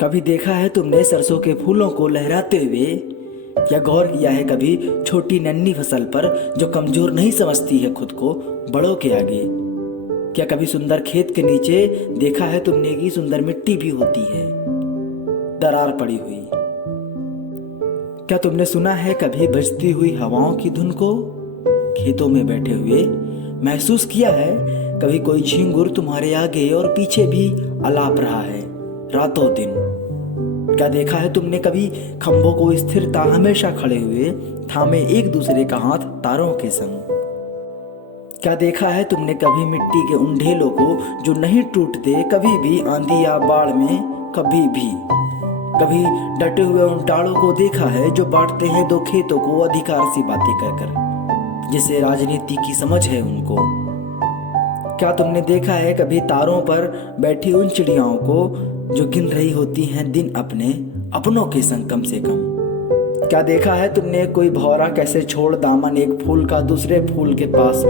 कभी देखा है तुमने सरसों के फूलों को लहराते हुए, या गौर किया है कभी छोटी नन्ही फसल पर जो कमजोर नहीं समझती है खुद को बड़ों के आगे? क्या कभी सुंदर खेत के नीचे देखा है तुमने कि सुंदर मिट्टी भी होती है दरार पड़ी हुई? क्या तुमने सुना है कभी बजती हुई हवाओं की धुन को खेतों में बैठे हुए? महसूस किया है कभी कोई झिंगुर तुम्हारे आगे और पीछे भी अलाप रहा है रातों दिन? क्या देखा है तुमने कभी खंभों को स्थिरता हमेशा खड़े हुए थामे एक दूसरे का हाथ तारों के संग? क्या देखा है तुमने कभी मिट्टी के उन ढेलों को जो नहीं टूटते कभी भी आंधी या बाढ़ में? कभी डटे हुए उन टाड़ों को देखा है जो बांटते हैं दो खेतों को अधिकार सी बातें कर कर, जिसे राजनीति की समझ है उनको? क्या तुमने देखा है कभी तारों पर बैठी उन चिड़ियाओं को जो गिन रही होती हैं दिन अपने अपनों के संग कम से कम? क्या देखा है तुमने कोई भौरा कैसे छोड़ दामन एक फूल का दूसरे फूल के पास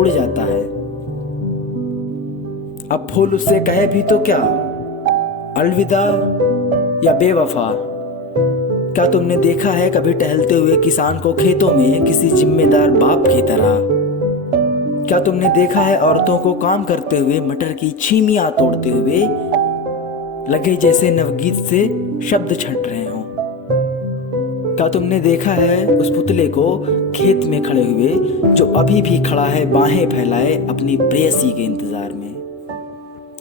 उड़ जाता है? अब फूल उससे कहे भी तो क्या, अलविदा या बेवफा? क्या तुमने देखा है कभी टहलते हुए किसान को खेतों में किसी जिम्मेदार बाप की तरह? क्या तुमने देखा है औरतों को काम करते हुए मटर की छीमियां तोड़ते हुए लगे जैसे नवगीत से शब्द छट रहे हों? क्या तुमने देखा है उस पुतले को खेत में खड़े हुए जो अभी भी खड़ा है बाहें फैलाए अपनी प्रेयसी के इंतजार में?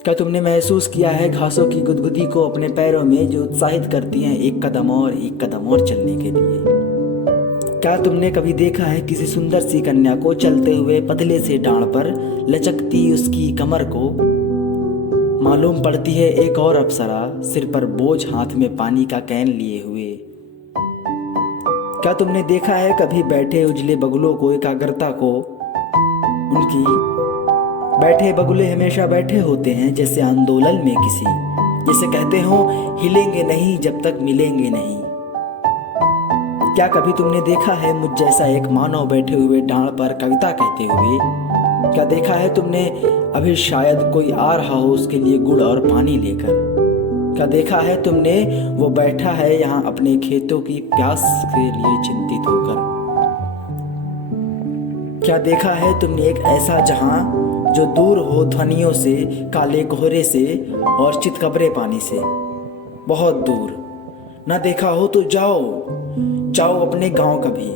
क्या तुमने महसूस किया है घासों की गुदगुदी को अपने पैरों में जो उत्साहित करती हैं एक कदम और चलने के लिए? क्या तुमने कभी देखा है किसी सुंदर सी कन्या को चलते हुए पतले से डांड पर लचकती उसकी कमर को मालूम पड़ती है एक और अप्सरा सिर पर बोझ हाथ में पानी का कैन लिए हुए? क्या तुमने देखा है कभी बैठे उजले बगुलों को एकाग्रता को उनकी बैठे बगुले हमेशा बैठे होते हैं जैसे आंदोलन में किसी, जैसे कहते हो हिलेंगे नहीं जब तक मिलेंगे नहीं? क्या कभी तुमने देखा है मुझ जैसा एक मानव बैठे हुए डांड पर कविता कहते हुए? क्या देखा है तुमने अभी शायद कोई आ रहा हो उसके लिए गुड़ और पानी लेकर? क्या देखा है तुमने वो बैठा है यहाँ अपने खेतों की प्यास के लिए चिंतित होकर? क्या देखा है तुमने एक ऐसा जहां जो दूर हो ध्वनियों से, काले कोहरे से और चितकबरे पानी से, बहुत दूर? ना देखा हो तो जाओ अपने गांव कभी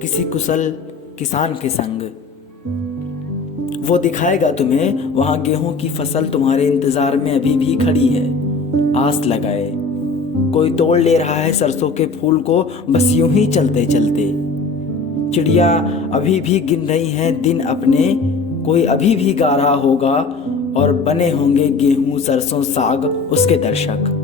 किसी कुशल किसान के संग। वो दिखाएगा तुम्हें वहां गेहूं की फसल तुम्हारे इंतजार में अभी भी खड़ी है आस लगाए। कोई तोड़ ले रहा है सरसों के फूल को बस यूं ही चलते चलते। चिड़िया अभी भी गिन रही हैं दिन अपने, कोई अभी भी गा रहा होगा और बने होंगे गेहूं सरसों साग उसके दर्शक।